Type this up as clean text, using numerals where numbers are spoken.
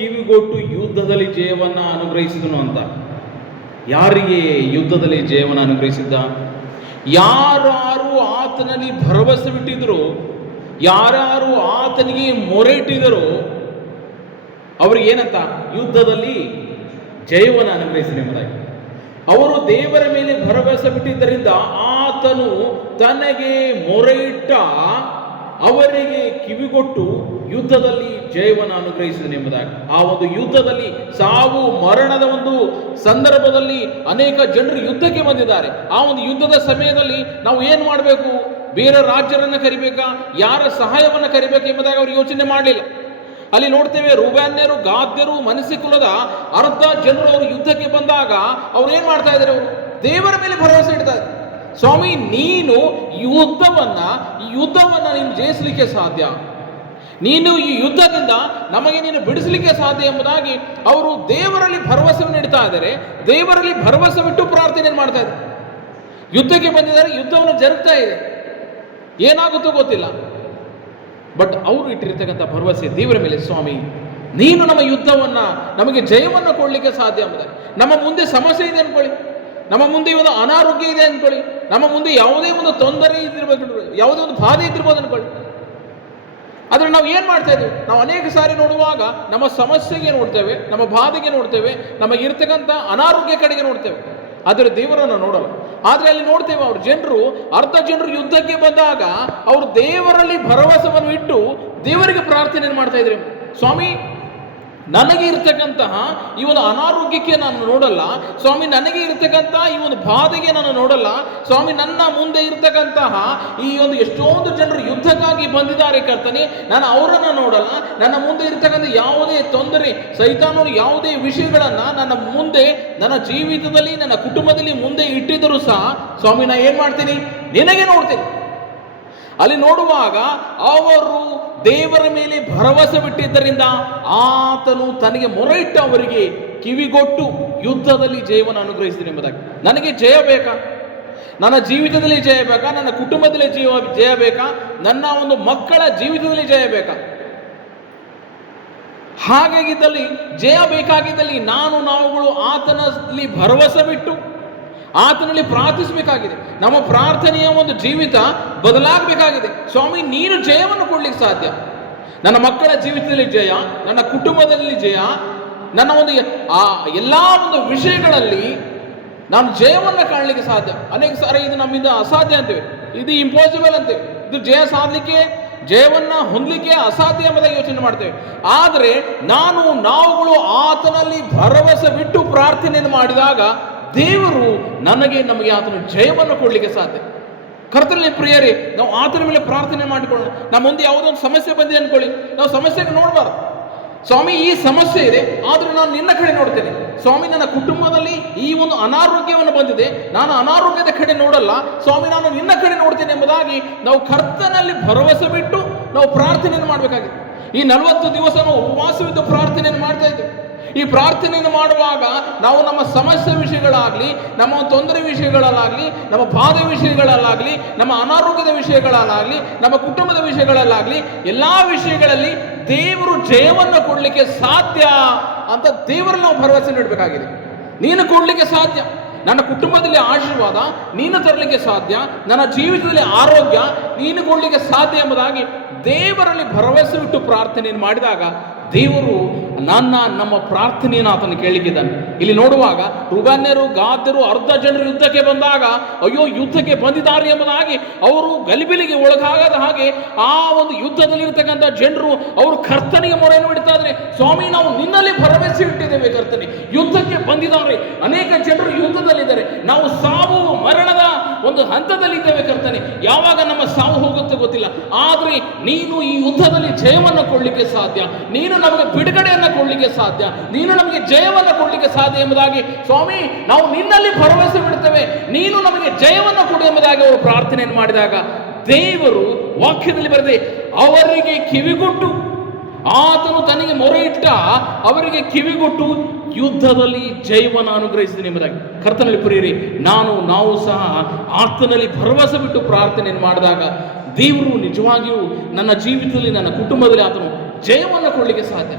ಕಿವಿಗೊಟ್ಟು ಯುದ್ಧದಲ್ಲಿ ಜಯವನ್ನು ಅನುಗ್ರಹಿಸಿದನು ಅಂತ. ಯಾರಿಗೆ ಯುದ್ಧದಲ್ಲಿ ಜಯವನ್ನು ಅನುಗ್ರಹಿಸಿದ್ದ? ಯಾರು ಆತನಲ್ಲಿ ಭರವಸೆ ಬಿಟ್ಟಿದ್ರು, ಯಾರು ಆತನಿಗೆ ಮೊರೆ ಇಟ್ಟಿದ್ರು, ಅವರಿಗೇನಂತ? ಯುದ್ಧದಲ್ಲಿ ಜಯವನ್ನು ಅನುಗ್ರಹಿಸಿದ ಎಂಬುದಾಗಿ. ಅವರು ದೇವರ ಮೇಲೆ ಭರವಸೆ ಬಿಟ್ಟಿದ್ದರಿಂದ ಆತನು ತನಗೆ ಮೊರೆ ಇಟ್ಟ ಅವರಿಗೆ ಕಿವಿಗೊಟ್ಟು ಯುದ್ಧದಲ್ಲಿ ಜಯವನ್ನು ಅನುಗ್ರಹಿಸಿದನೆಂಬುದಾಗಿ. ಆ ಒಂದು ಯುದ್ಧದಲ್ಲಿ ಸಾವು ಮರಣದ ಒಂದು ಸಂದರ್ಭದಲ್ಲಿ ಅನೇಕ ಜನರು ಯುದ್ಧಕ್ಕೆ ಬಂದಿದ್ದಾರೆ. ಆ ಒಂದು ಯುದ್ಧದ ಸಮಯದಲ್ಲಿ ನಾವು ಏನು ಮಾಡಬೇಕು? ಬೇರೆ ರಾಜ್ಯರನ್ನು ಕರಿಬೇಕಾ, ಯಾರ ಸಹಾಯವನ್ನು ಕರಿಬೇಕು ಎಂಬುದಾಗಿ ಅವರು ಯೋಚನೆ ಮಾಡಲಿಲ್ಲ. ಅಲ್ಲಿ ನೋಡ್ತೇವೆ, ರೂಬೇನ್ಯರು, ಗಾದ್ಯರು, ಮನಸ್ಸೆ ಕುಲದ ಅರ್ಧ ಜನರು ಅವರು ಯುದ್ಧಕ್ಕೆ ಬಂದಾಗ ಅವ್ರು ಏನ್ ಮಾಡ್ತಾ ಇದ್ದಾರೆ? ಅವರು ದೇವರ ಮೇಲೆ ಭರವಸೆ ಇಡ್ತಾರೆ. ಸ್ವಾಮಿ, ನೀನು ಈ ಯುದ್ಧವನ್ನ ನೀನು ಜಯಿಸಲಿಕ್ಕೆ ಸಾಧ್ಯ, ನೀನು ಈ ಯುದ್ಧದಿಂದ ನಮಗೆ ನೀನು ಬಿಡಿಸಲಿಕ್ಕೆ ಸಾಧ್ಯ ಎಂಬುದಾಗಿ ಅವರು ದೇವರಲ್ಲಿ ಭರವಸೆಯನ್ನು ಇಡ್ತಾ ಇದ್ದಾರೆ. ದೇವರಲ್ಲಿ ಭರವಸೆ ಬಿಟ್ಟು ಪ್ರಾರ್ಥನೆ ಮಾಡ್ತಾ ಇದ್ದಾರೆ. ಯುದ್ಧಕ್ಕೆ ಬಂದಿದ್ದಾರೆ, ಯುದ್ಧವನ್ನು ಜರುಗ್ತಾ ಇದೆ, ಏನಾಗುತ್ತೋ ಗೊತ್ತಿಲ್ಲ. ಬಟ್ ಅವರು ಇಟ್ಟಿರ್ತಕ್ಕಂಥ ಭರವಸೆ ದೇವರ ಮೇಲೆ. ಸ್ವಾಮಿ, ನೀನು ನಮ್ಮ ಯುದ್ಧವನ್ನ, ನಮಗೆ ಜಯವನ್ನು ಕೊಡಲಿಕ್ಕೆ ಸಾಧ್ಯ ಎಂಬುದಾಗಿ. ನಮ್ಮ ಮುಂದೆ ಸಮಸ್ಯೆ ಇದೆ ಅನ್ಕೊಳ್ಳಿ, ನಮ್ಮ ಮುಂದೆ ಒಂದು ಅನಾರೋಗ್ಯ ಇದೆ ಅನ್ಕೊಳ್ಳಿ, ನಮ್ಮ ಮುಂದೆ ಯಾವುದೇ ಒಂದು ತೊಂದರೆ ಇದ್ದಿರ್ಬೇಕು, ಯಾವುದೇ ಒಂದು ಬಾಧೆ ಇದ್ದಿರ್ಬೋದು ಅನ್ಕೊಳ್ಳಿ. ಆದರೆ ನಾವು ಏನು ಮಾಡ್ತಾ ಇದ್ದೀವಿ? ನಾವು ಅನೇಕ ಸಾರಿ ನೋಡುವಾಗ ನಮ್ಮ ಸಮಸ್ಯೆಗೆ ನೋಡ್ತೇವೆ, ನಮ್ಮ ಬಾಧೆಗೆ ನೋಡ್ತೇವೆ, ನಮಗಿರ್ತಕ್ಕಂಥ ಅನಾರೋಗ್ಯ ಕಡೆಗೆ ನೋಡ್ತೇವೆ, ಆದರೆ ದೇವರನ್ನು ನೋಡಲ್ಲ. ಆದರೆ ಅಲ್ಲಿ ನೋಡ್ತೇವೆ, ಅವ್ರ ಅರ್ಧ ಜನರು ಯುದ್ಧಕ್ಕೆ ಬಂದಾಗ ಅವರು ದೇವರಲ್ಲಿ ಭರವಸೆಯನ್ನು ಇಟ್ಟು ದೇವರಿಗೆ ಪ್ರಾರ್ಥನೆ ಮಾಡ್ತಾ ಇದ್ರು. ಸ್ವಾಮಿ, ನನಗೆ ಇರ್ತಕ್ಕಂತಹ ಈ ಒಂದು ಅನಾರೋಗ್ಯಕ್ಕೆ ನಾನು ನೋಡಲ್ಲ ಸ್ವಾಮಿ, ನನಗೆ ಇರ್ತಕ್ಕಂಥ ಈ ಒಂದು ಬಾಧೆಗೆ ನಾನು ನೋಡಲ್ಲ ಸ್ವಾಮಿ, ನನ್ನ ಮುಂದೆ ಇರ್ತಕ್ಕಂತಹ ಈ ಒಂದು ಎಷ್ಟೊಂದು ಜನರು ಯುದ್ಧಕ್ಕಾಗಿ ಬಂದಿದ್ದಾರೆ ಕರ್ತನೆ, ನಾನು ಅವರನ್ನು ನೋಡಲ್ಲ. ನನ್ನ ಮುಂದೆ ಇರ್ತಕ್ಕಂಥ ಯಾವುದೇ ತೊಂದರೆ, ಸೈತಾನರು ಯಾವುದೇ ವಿಷಯಗಳನ್ನು ನನ್ನ ಮುಂದೆ, ನನ್ನ ಜೀವಿತದಲ್ಲಿ, ನನ್ನ ಕುಟುಂಬದಲ್ಲಿ ಮುಂದೆ ಇಟ್ಟಿದ್ದರೂ ಸಹ ಸ್ವಾಮಿ, ನಾನು ಏನು ಮಾಡ್ತೀನಿ? ನಿನಗೆ ನೋಡ್ತೀನಿ. ಅಲ್ಲಿ ನೋಡುವಾಗ ಅವರು ದೇವರ ಮೇಲೆ ಭರವಸೆ ಬಿಟ್ಟಿದ್ದರಿಂದ ಆತನು ತನಗೆ ಮೊರೆ ಇಟ್ಟ ಅವರಿಗೆ ಕಿವಿಗೊಟ್ಟು ಯುದ್ಧದಲ್ಲಿ ಜಯವನ್ನು ಅನುಗ್ರಹಿಸಿದನು ಎಂಬುದಾಗಿ. ನನಗೆ ಜಯ ಬೇಕಾ? ನನ್ನ ಜೀವಿತದಲ್ಲಿ ಜಯ ಬೇಕಾ? ನನ್ನ ಕುಟುಂಬದಲ್ಲಿ ಜಯ ಬೇಕಾ? ನನ್ನ ಒಂದು ಮಕ್ಕಳ ಜೀವಿತದಲ್ಲಿ ಜಯ ಬೇಕಾ? ಹಾಗಾಗಿದ್ದಲ್ಲಿ, ಜಯ ಬೇಕಾಗಿದ್ದಲ್ಲಿ ನಾವುಗಳು ಆತನಲ್ಲಿ ಭರವಸೆ ಬಿಟ್ಟು ಆತನಲ್ಲಿ ಪ್ರಾರ್ಥಿಸಬೇಕಾಗಿದೆ. ನಮ್ಮ ಪ್ರಾರ್ಥನೆಯ ಒಂದು ಜೀವಿತ ಬದಲಾಗಬೇಕಾಗಿದೆ. ಸ್ವಾಮಿ, ನೀನು ಜಯವನ್ನು ಕೊಡ್ಲಿಕ್ಕೆ ಸಾಧ್ಯ. ನನ್ನ ಮಕ್ಕಳ ಜೀವಿತದಲ್ಲಿ ಜಯ, ನನ್ನ ಕುಟುಂಬದಲ್ಲಿ ಜಯ, ನನ್ನ ಒಂದು ಎಲ್ಲ ಒಂದು ವಿಷಯಗಳಲ್ಲಿ ನಾನು ಜಯವನ್ನು ಕಾಣಲಿಕ್ಕೆ ಸಾಧ್ಯ. ಅನೇಕ ಸಾರಿ ಇದು ನಮ್ಮಿಂದ ಅಸಾಧ್ಯ ಅಂತೇವೆ, ಇದು ಇಂಪಾಸಿಬಲ್ ಅಂತೇವೆ, ಇದು ಜಯವನ್ನು ಹೊಂದಲಿಕ್ಕೆ ಅಸಾಧ್ಯ ಎಂಬುದಾಗಿ ಯೋಚನೆ ಮಾಡ್ತೇವೆ. ಆದರೆ ನಾವುಗಳು ಆತನಲ್ಲಿ ಭರವಸೆ ಬಿಟ್ಟು ಪ್ರಾರ್ಥನೆಯನ್ನು ಮಾಡಿದಾಗ ದೇವರು ನಮಗೆ ಆತನ ಜಯವನ್ನು ಕೊಡಲಿಕ್ಕೆ ಸಾಧ್ಯ. ಕರ್ತನಲ್ಲಿ ಪ್ರಿಯರೇ, ನಾವು ಆತನ ಮೇಲೆ ಪ್ರಾರ್ಥನೆ ಮಾಡಿಕೊಳ್ಳೋಣ. ನಮ್ಮ ಮುಂದೆ ಯಾವುದೋ ಒಂದು ಸಮಸ್ಯೆ ಬಂದಿದೆ ಅನ್ಕೊಳ್ಳಿ, ನಾವು ಸಮಸ್ಯೆಗೆ ನೋಡಬಾರ್ದು. ಸ್ವಾಮಿ, ಈ ಸಮಸ್ಯೆ ಇದೆ, ಆದರೆ ನಾನು ನಿನ್ನ ಕಡೆ ನೋಡ್ತೇನೆ. ಸ್ವಾಮಿ, ನನ್ನ ಕುಟುಂಬದಲ್ಲಿ ಈ ಒಂದು ಅನಾರೋಗ್ಯವನ್ನು ಬಂದಿದೆ, ನಾನು ಅನಾರೋಗ್ಯದ ಕಡೆ ನೋಡಲ್ಲ ಸ್ವಾಮಿ, ನಾನು ನಿನ್ನ ಕಡೆ ನೋಡ್ತೇನೆ ಎಂಬುದಾಗಿ ನಾವು ಕರ್ತನಲ್ಲಿ ಭರವಸೆ ಬಿಟ್ಟು ನಾವು ಪ್ರಾರ್ಥನೆಯನ್ನು ಮಾಡಬೇಕಾಗಿದೆ. ಈ 40 ದಿವಸ ನಾವು ಉಪವಾಸವಿದ್ದು ಪ್ರಾರ್ಥನೆಯನ್ನು ಮಾಡ್ತಾ ಇದ್ದೇವೆ. ಈ ಪ್ರಾರ್ಥನೆಯನ್ನು ಮಾಡುವಾಗ ನಾವು ನಮ್ಮ ಸಮಸ್ಯೆ ವಿಷಯಗಳಾಗಲಿ, ನಮ್ಮ ತೊಂದರೆ ವಿಷಯಗಳಲ್ಲಾಗಲಿ, ನಮ್ಮ ಬಾಧೆ ವಿಷಯಗಳಲ್ಲಾಗಲಿ, ನಮ್ಮ ಅನಾರೋಗ್ಯದ ವಿಷಯಗಳಲ್ಲಾಗಲಿ, ನಮ್ಮ ಕುಟುಂಬದ ವಿಷಯಗಳಲ್ಲಾಗಲಿ, ಎಲ್ಲ ವಿಷಯಗಳಲ್ಲಿ ದೇವರು ಜಯವನ್ನು ಕೊಡಲಿಕ್ಕೆ ಸಾಧ್ಯ ಅಂತ ದೇವರಲ್ಲಿ ನಾವು ಭರವಸೆ ನೀಡಬೇಕಾಗಿದೆ. ನೀನು ಕೊಡಲಿಕ್ಕೆ ಸಾಧ್ಯ, ನನ್ನ ಕುಟುಂಬದಲ್ಲಿ ಆಶೀರ್ವಾದ ನೀನು ತರಲಿಕ್ಕೆ ಸಾಧ್ಯ, ನನ್ನ ಜೀವಿತದಲ್ಲಿ ಆರೋಗ್ಯ ನೀನು ಕೊಡಲಿಕ್ಕೆ ಸಾಧ್ಯ ಎಂಬುದಾಗಿ ದೇವರಲ್ಲಿ ಭರವಸೆ ಬಿಟ್ಟು ಪ್ರಾರ್ಥನೆಯನ್ನು ಮಾಡಿದಾಗ ದೇವರು ನಮ್ಮ ಪ್ರಾರ್ಥನೆಯನ್ನು ಆತನು ಕೇಳಿದ್ದಾನೆ. ಇಲ್ಲಿ ನೋಡುವಾಗ ರೂಬೇನ್ಯರು, ಗಾದ್ಯರು, ಅರ್ಧ ಜನರು ಯುದ್ಧಕ್ಕೆ ಬಂದಾಗ ಅಯ್ಯೋ ಯುದ್ಧಕ್ಕೆ ಬಂದಿದ್ದಾರೆ ಎಂಬುದಾಗಿ ಅವರು ಗಲಿಬಿಲಿಗೆ ಒಳಗಾಗದ ಹಾಗೆ ಆ ಒಂದು ಯುದ್ಧದಲ್ಲಿರ್ತಕ್ಕಂಥ ಜನರು ಅವರು ಕರ್ತನಿಗೆ ಮೊರೆಯನ್ನು ಇಡ್ತಾ ಇದ್ದಾರೆ. ಸ್ವಾಮಿ, ನಾವು ನಿನ್ನಲ್ಲಿ ಭರವಸೆ ಇಟ್ಟಿದ್ದೇವೆ ಕರ್ತನೆ, ಯುದ್ಧಕ್ಕೆ ಬಂದಿದ್ದಾರೆ, ಅನೇಕ ಜನರು ಯುದ್ಧದಲ್ಲಿದ್ದಾರೆ, ನಾವು ಸಾವು ಮರಣದ ಒಂದು ಹಂತದಲ್ಲಿದ್ದೇವೆ ಕರ್ತನೆ, ಯಾವಾಗ ನಮ್ಮ ಸಾವು ಹೋಗುತ್ತೆ ಗೊತ್ತಿಲ್ಲ, ಆದರೆ ನೀನು ಈ ಯುದ್ಧದಲ್ಲಿ ಜಯವನ್ನು ಕೊಡಲಿಕ್ಕೆ ಸಾಧ್ಯ, ನೀನು ನಮಗೆ ಬಿಡುಗಡೆಯನ್ನು ಕೊಡಲಿಕ್ಕೆ ಸಾಧ್ಯ, ನೀನು ನಮಗೆ ಜಯವನ್ನು ಕೊಡಲಿಕ್ಕೆ ಸಾಧ್ಯ ಎಂಬುದಾಗಿ ಸ್ವಾಮಿ ನಾವು ನಿನ್ನಲ್ಲಿ ಭರವಸೆ ಬಿಡುತ್ತೇವೆ, ನೀನು ನಮಗೆ ಜಯವನ್ನು ಕೊಡು ಎಂಬುದಾಗಿ ಅವರು ಪ್ರಾರ್ಥನೆಯನ್ನು ಮಾಡಿದಾಗ ದೇವರು ವಾಕ್ಯದಲ್ಲಿ ಬರೆದೆ ಅವರಿಗೆ ಕಿವಿಗೊಟ್ಟು, ಆತನು ತನಗೆ ಮೊರೆ ಇಟ್ಟ ಅವರಿಗೆ ಕಿವಿಗೊಟ್ಟು ಯುದ್ಧದಲ್ಲಿ ಜಯವನ್ನು ಅನುಗ್ರಹಿಸಿದನು ಎಂಬುದಾಗಿ. ಕರ್ತನಲ್ಲಿ ಪ್ರಿಯರೇ, ನಾವು ಸಹ ಆತನಲ್ಲಿ ಭರವಸೆ ಬಿಟ್ಟು ಪ್ರಾರ್ಥನೆಯನ್ನು ಮಾಡಿದಾಗ ದೇವರು ನಿಜವಾಗಿಯೂ ನನ್ನ ಜೀವಿತದಲ್ಲಿ, ನನ್ನ ಕುಟುಂಬದಲ್ಲಿ ಆತನು ಜಯವನ್ನು ಕೊಡಲಿಕ್ಕೆ ಸಾಧ್ಯ.